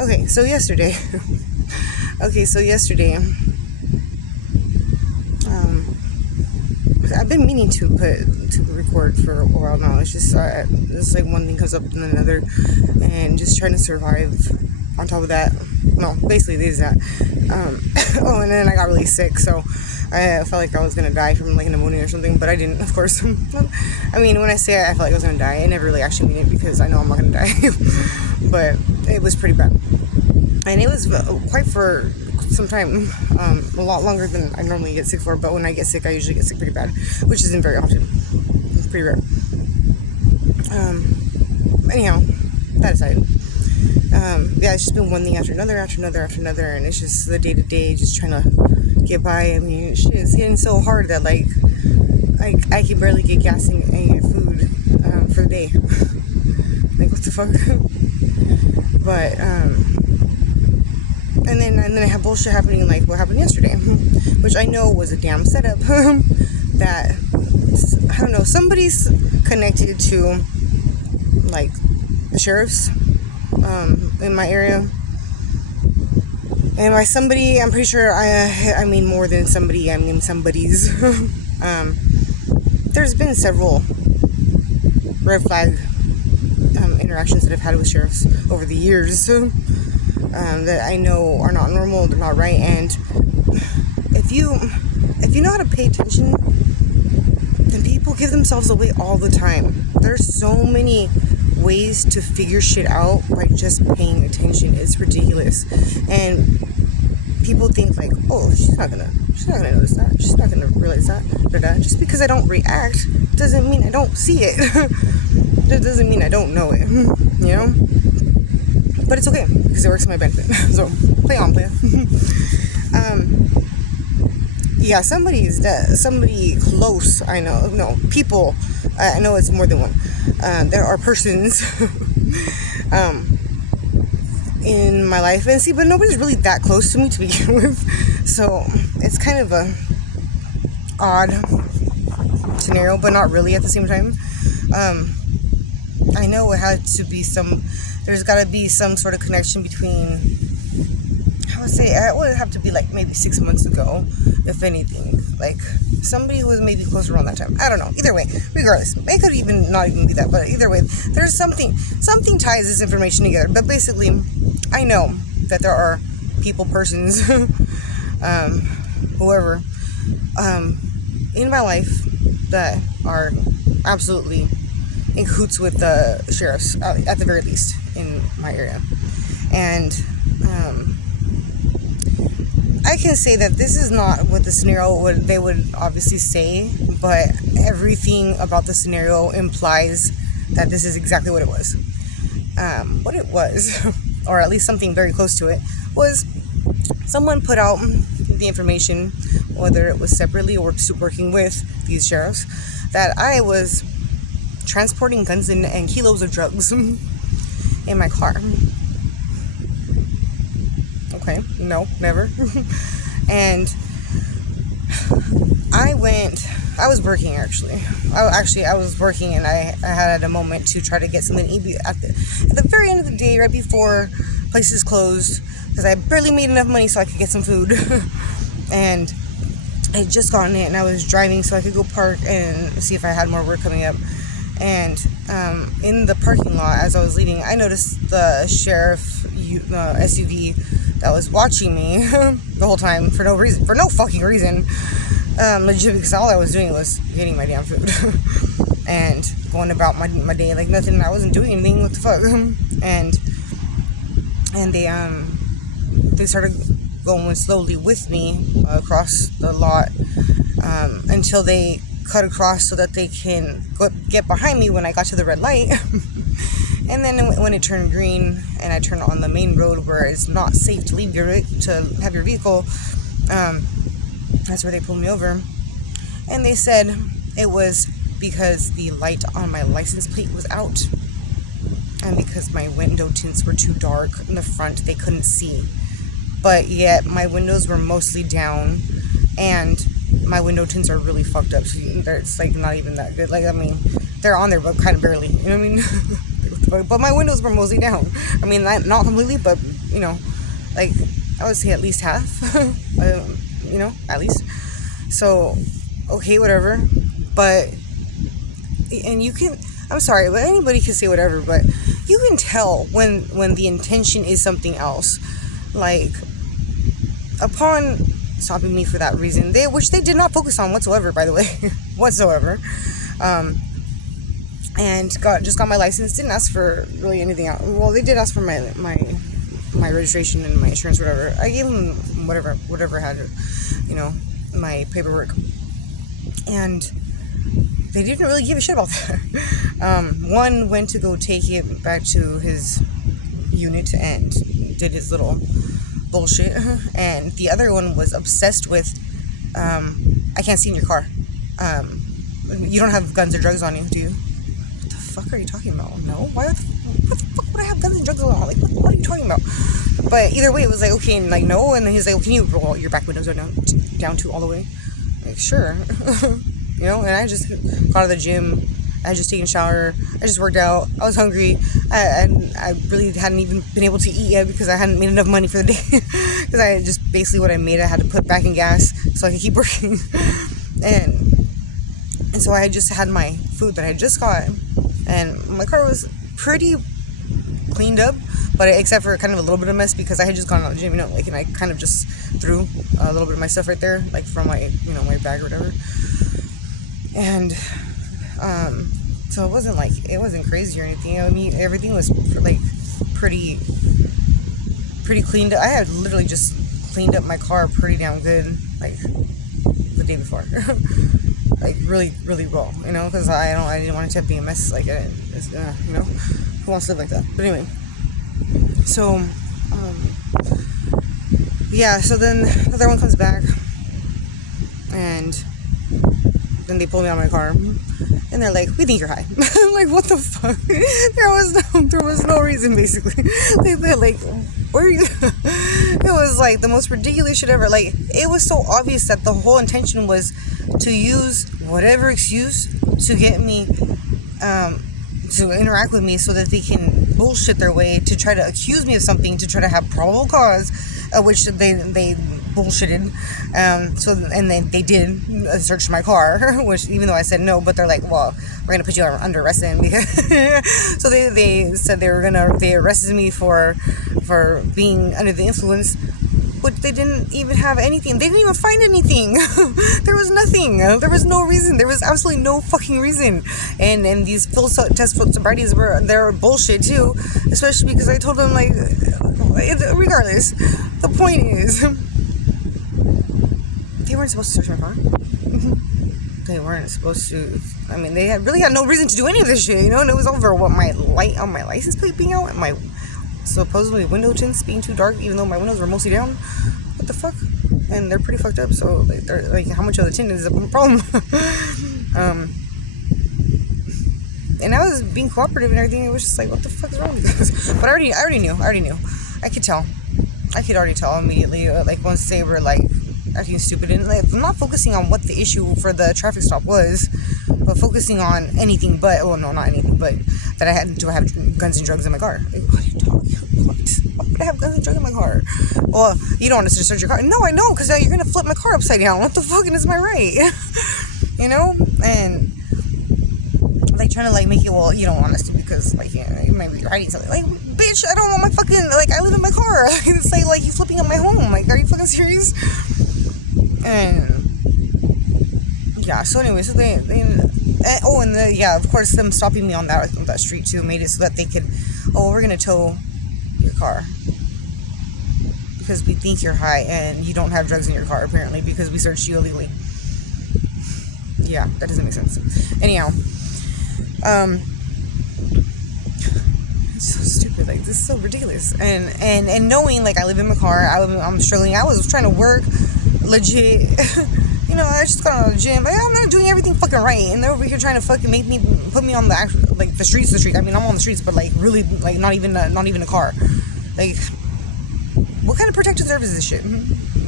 Okay, so yesterday. Um, I've been meaning to record for a while now. It's just like one thing comes up and another, and just trying to survive. On top of that, no, basically this is that. Oh, and then I got really sick, so I felt like I was gonna die from like pneumonia or something, but I didn't, of course. I mean, when I say I felt like I was gonna die, I never really actually mean it because I know I'm not gonna die. But it was pretty bad, and it was quite for some time, a lot longer than I normally get sick for. But when I get sick, I usually get sick pretty bad, which isn't very often. It's pretty rare. Anyhow, that aside. It's just been one thing after another, and it's just the day-to-day, just trying to get by. I mean, shit, it's getting so hard that, like, I can barely get gas and get food, for the day. Like, what the fuck? But, and then I have bullshit happening, like what happened yesterday, which I know was a damn setup, that, I don't know, somebody's connected to, like, the sheriffs, in my area. And by somebody, I'm pretty sure I mean more than somebody, I mean somebody's. There's been several red flag interactions that I've had with sheriffs over the years, that I know are not normal, they're not right. And if you know how to pay attention, then people give themselves away all the time. There's so many ways to figure shit out by just paying attention. It's ridiculous. And people think like, oh, she's not gonna notice that, she's not gonna realize that. Just because I don't react doesn't mean I don't see it. That doesn't mean I don't know it, you know. But it's okay because it works to my benefit. So play on, play. Yeah, somebody's dead. Somebody close, I know. No, people. I know it's more than one. There are persons in my life, and see, but nobody's really that close to me to begin with. So it's kind of a odd scenario, but not really at the same time. I know it had to be there's got to be some sort of connection between, I would say, it would have to be like maybe 6 months ago, if anything. Like somebody who was maybe close around that time. I don't know. Either way, regardless, it could even not even be that. But either way, there's something ties this information together. But basically, I know that there are persons, whoever, in my life that are absolutely in cahoots with the sheriffs, at the very least in my area. And I can say that this is not what the scenario they would obviously say, but everything about the scenario implies that this is exactly what it was. What it was, or at least something very close to it, was someone put out the information, whether it was separately or working with these sheriffs, that I was transporting guns and kilos of drugs in my car. Okay, no, never. And I was working actually. I was working, and I had a moment to try to get something to eat at the very end of the day, right before places closed, because I barely made enough money so I could get some food. And I had just gotten it, and I was driving so I could go park and see if I had more work coming up. And in the parking lot, as I was leaving, I noticed the sheriff SUV that was watching me the whole time for no fucking reason. Legit, because all I was doing was getting my damn food and going about my day like nothing. I wasn't doing anything. What the fuck? And they started going slowly with me across the lot, until they cut across so that they can get behind me when I got to the red light. And then when it turned green and I turned on the main road where it's not safe to have your vehicle, that's where they pulled me over. And they said it was because the light on my license plate was out, and because my window tints were too dark in the front, they couldn't see. But yet my windows were mostly down, and my window tints are really fucked up. So it's like not even that good. Like, I mean, they're on there, but kind of barely. You know what I mean? But my windows were mostly down. I mean, not completely, but like I would say at least half, at least. So, okay, whatever. But, and you can, I'm sorry, but anybody can say whatever, but you can tell when the intention is something else. Like, upon stopping me for that reason, which they did not focus on whatsoever, by the way, whatsoever, and just got my license, didn't ask for really anything else. Well, they did ask for my registration and my insurance, whatever. I gave them whatever had, my paperwork, and they didn't really give a shit about that. One went to go take it back to his unit and did his little bullshit, and the other one was obsessed with, I can't see in your car. You don't have guns or drugs on you, do you? What the fuck are you talking about? No? What the fuck would I have guns and drugs on? Like, what are you talking about? But either way, it was like, okay, and like, no, and then he's like, can you roll your back windows down to all the way? Like, sure. And I just got out of the gym. I had just taken a shower. I just worked out. I was hungry. I really hadn't even been able to eat yet because I hadn't made enough money for the day. Because I just basically what I made, I had to put back in gas so I could keep working. And so I just had my food that I just got. And my car was pretty cleaned up, but except for kind of a little bit of mess because I had just gone out of the gym, and I kind of just threw a little bit of my stuff right there, like from my, my bag or whatever. And so it wasn't crazy or anything. I mean, everything was like pretty cleaned up. I had literally just cleaned up my car pretty damn good, like the day before. Like really, really well, because I didn't want it to be a mess. Like, who wants to live like that? But anyway, so yeah. So then the other one comes back, and then they pull me out of my car, and they're like, "We think you're high." I'm like, "What the fuck?" There was no reason, basically. They're like, "Where are you?" It was like the most ridiculous shit ever. Like, it was so obvious that the whole intention was to use whatever excuse to get me to interact with me so that they can bullshit their way to try to accuse me of something, to try to have probable cause, which they bullshitted. And then they did search my car, which even though I said no, but they're like, well, we're gonna put you under arrest then, because so they said they arrested me for being under the influence. But they didn't even have anything. They didn't even find anything. There was nothing. There was no reason. There was absolutely no fucking reason. And these field test sobrieties they're bullshit too. Especially because I told them, like, regardless, the point is, they weren't supposed to search my car. They weren't supposed to. I mean, they really had no reason to do any of this shit, and it was over what my light on my license plate being out and my supposedly window tints being too dark, even though my windows were mostly down. What the fuck? And they're pretty fucked up, so they're like, how much of the tint is a problem? And I was being cooperative and everything. It was just like, what the fuck is wrong with you guys? But I already knew. I could tell. I could already tell immediately. Like, once they were like acting stupid, and like, I'm not focusing on what the issue for the traffic stop was, but focusing on anything but, well, no, not anything, but that I have guns and drugs in my car. Like, what are you talking about? Why would I have guns and drugs in my car? Well, you don't want us to search your car. No, I know, because now you're gonna flip my car upside down. What the fuck is my right? And like trying to like make it, well, you don't want us to because like, you might be hiding something. Like, bitch, I don't want my fucking, like, I live in my car. It's like you flipping up my home. Like, are you fucking serious? And yeah, so anyway, so of course, them stopping me on that street too made it so that they could, we're gonna tow your car because we think you're high and you don't have drugs in your car, apparently, because we searched you illegally. Yeah, that doesn't make sense. Anyhow, it's so stupid. Like, this is so ridiculous. And knowing, like, I live in my car, I'm struggling. I was trying to work legit. I just got out of the gym. I'm not doing everything fucking right, and they're over here trying to fucking put me on the actual, like, the streets. I mean, I'm on the streets, but like really, like, not even a car. Like, what kind of protect and serve is this shit?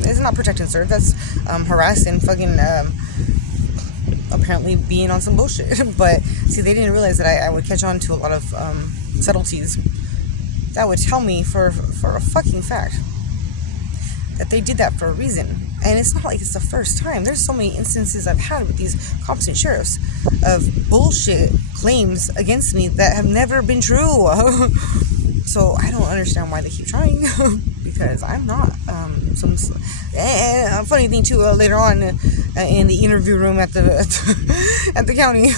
It's not protect and serve. That's harass and fucking apparently being on some bullshit. But see, they didn't realize that I would catch on to a lot of subtleties that would tell me for a fucking fact that they did that for a reason. And it's not like it's the first time. There's so many instances I've had with these competent sheriffs of bullshit claims against me that have never been true. So I don't understand why they keep trying, because I'm not a funny thing too, later on in the interview room at the county,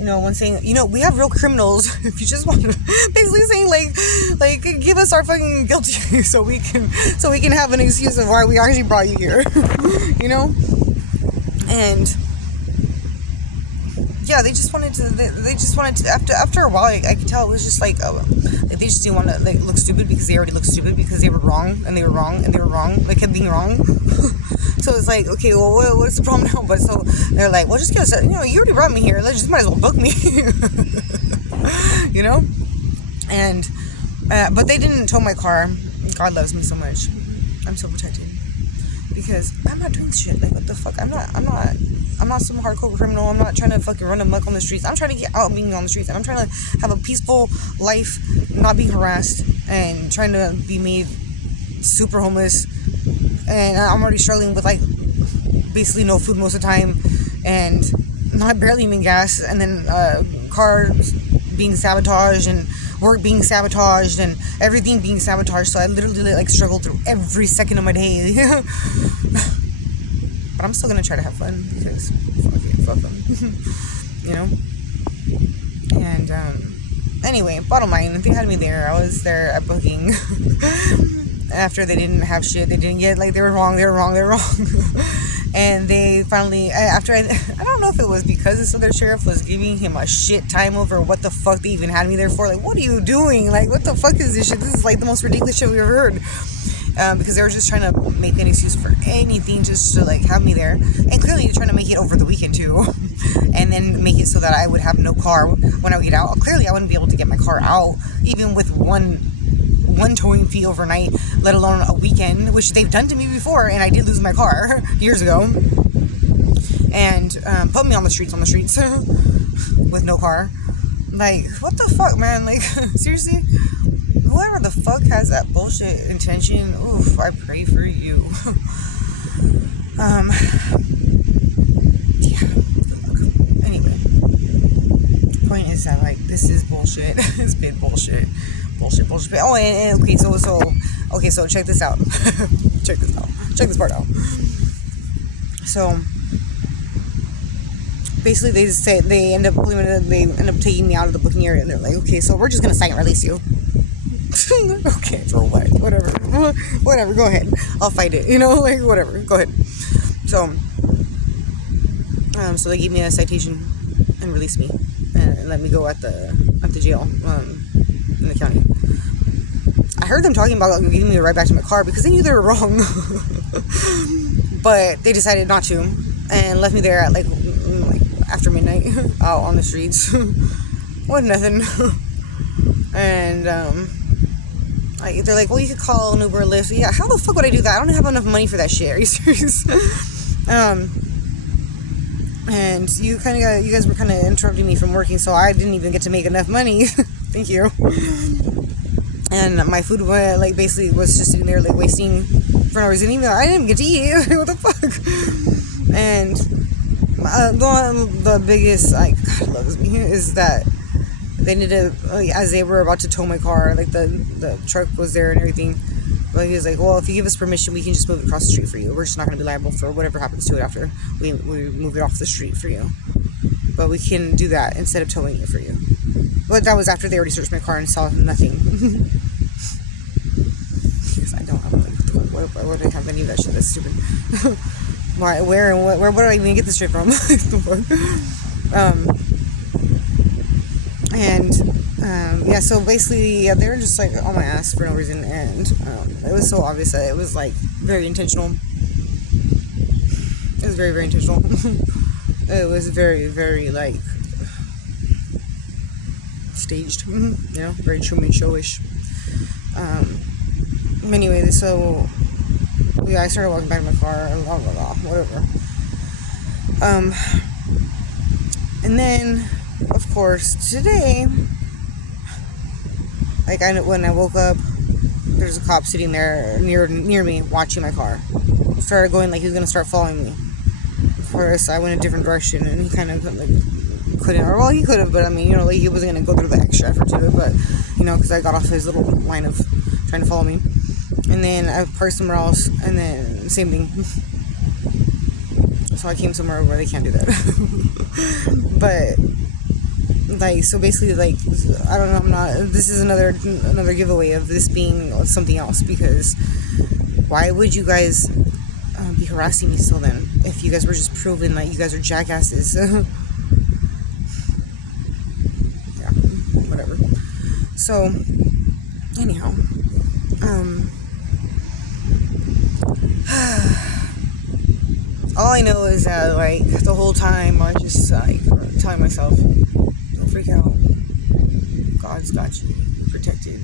one saying, we have real criminals. If you just want to, basically saying like give us our fucking guilty so we can have an excuse of why we actually brought you here, and yeah, they just wanted to after a while, I could tell it was just like they just didn't want to look stupid because they already looked stupid because they were wrong and they were wrong and they were wrong. They kept being wrong. So it's like, okay, well, what's the problem now? But so they're like, well, just give us you already brought me here. Let's just might as well book me. And but they didn't tow my car. God loves me so much. I'm so protected because I'm not doing shit. Like, what the fuck? I'm not some hardcore criminal. I'm not trying to fucking run amok on the streets. I'm trying to get out being on the streets, and I'm trying to have a peaceful life, not being harassed, and trying to be made super homeless. And I'm already struggling with basically no food most of the time, and not barely even gas, and then cars being sabotaged and work being sabotaged and everything being sabotaged. So I literally struggle through every second of my day. But I'm still gonna try to have fun because fuck them, And anyway, bottom line, they had me there. I was there at booking. After they didn't have shit, they didn't get they were wrong. And they finally, after I don't know if it was because this other sheriff was giving him a shit time over what the fuck they even had me there for. What are you doing? What the fuck is this shit? This is the most ridiculous shit we've ever heard. Because they were just trying to make an excuse for anything just to have me there. And clearly you're trying to make it over the weekend too. And then make it so that I would have no car when I would get out. Clearly I wouldn't be able to get my car out, even with one towing fee overnight, let alone a weekend, which they've done to me before, and I did lose my car years ago, and put me on the streets with no car. What the fuck, man? Seriously, whoever the fuck has that bullshit intention, oof, I pray for you. Yeah, good luck. Anyway, point is that this is bullshit. It's been bullshit. Oh, and okay, so check this out. Check this part out. So basically, they end up taking me out of the booking area, and they're like, okay, so we're just gonna sign and release you. Okay, for what? Whatever. Go ahead. I'll fight it. Whatever. Go ahead. So they gave me a citation and released me and let me go at the jail. In the county. I heard them talking about giving me a ride back to my car because they knew they were wrong. But they decided not to and left me there at after midnight out on the streets with nothing. And they're like, well, you could call an Uber or Lyft. Yeah, how the fuck would I do that? I don't have enough money for that shit. Are you serious? And you guys were kind of interrupting me from working, so I didn't even get to make enough money. Thank you. And my food basically was just sitting there wasting for no reason. Even though I didn't get to eat. What the fuck? And the biggest God loves me is that they needed as they were about to tow my car, the truck was there and everything. But he was like, well, if you give us permission, we can just move it across the street for you. We're just not going to be liable for whatever happens to it after we move it off the street for you. But we can do that instead of towing it for you. But that was after they already searched my car and saw nothing. Because I don't why would I have any of that shit? That's stupid. Why? Where do I even get this shit from? Yeah, so basically, they were just on my ass for no reason, and it was so obvious that it was very intentional. It was very, very intentional. It was very, very staged, very Truman Show-ish. Anyway, so yeah, I started walking back to my car, and blah blah blah, whatever. And then, of course, today, Like, when I woke up, there's a cop sitting there near me watching my car. Started going like he was gonna start following me. First, I went a different direction, and he kind of like couldn't, or well, he could have, but I mean, like he wasn't gonna go through the extra effort to it, but because I got off his little line of trying to follow me, and then I parked somewhere else, and then same thing. So I came somewhere where they can't do that. But like, so basically, like, I don't know, this is another giveaway of this being something else, because why would you guys be harassing me still then, if you guys were just proving that you guys are jackasses? Yeah, whatever. So anyhow, all I know is that, like, the whole time I just like telling myself, don't freak out, God's got you protected.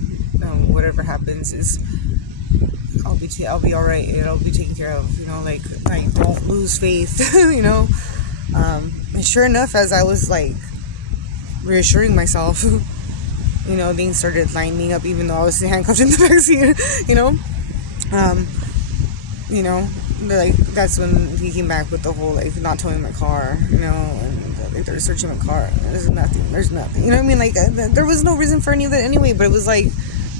Whatever happens is I'll be all right. It'll be taken care of. Like don't lose faith. And sure enough, as I was like reassuring myself, things started lining up, even though I was handcuffed in the backseat. Like, that's when he came back with the whole, like, not towing my car, and like they're searching my car. There's nothing. You know what I mean? Like, there was no reason for any of that anyway. But it was like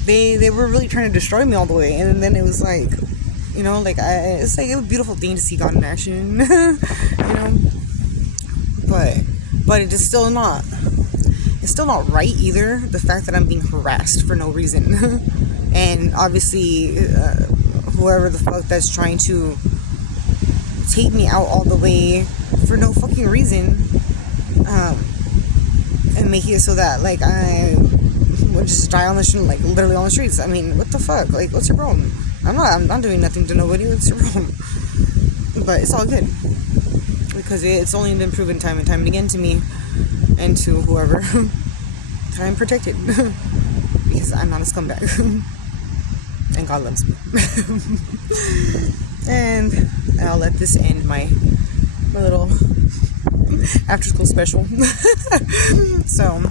they were really trying to destroy me all the way, and then it was like, like it's like a beautiful thing to see God in action, But it is still not. It's still not right either. The fact that I'm being harassed for no reason, and obviously, whoever the fuck that's trying to take me out all the way for no fucking reason, and make it so that like I would just die on the street, like literally on the streets. I mean, what the fuck? Like, what's your problem? I'm not doing nothing to nobody. What's your problem? But it's all good, because it's only been proven time and time again to me and to whoever that I'm protected, because I'm not a scumbag. And God loves me. And I'll let this end my little after school special. So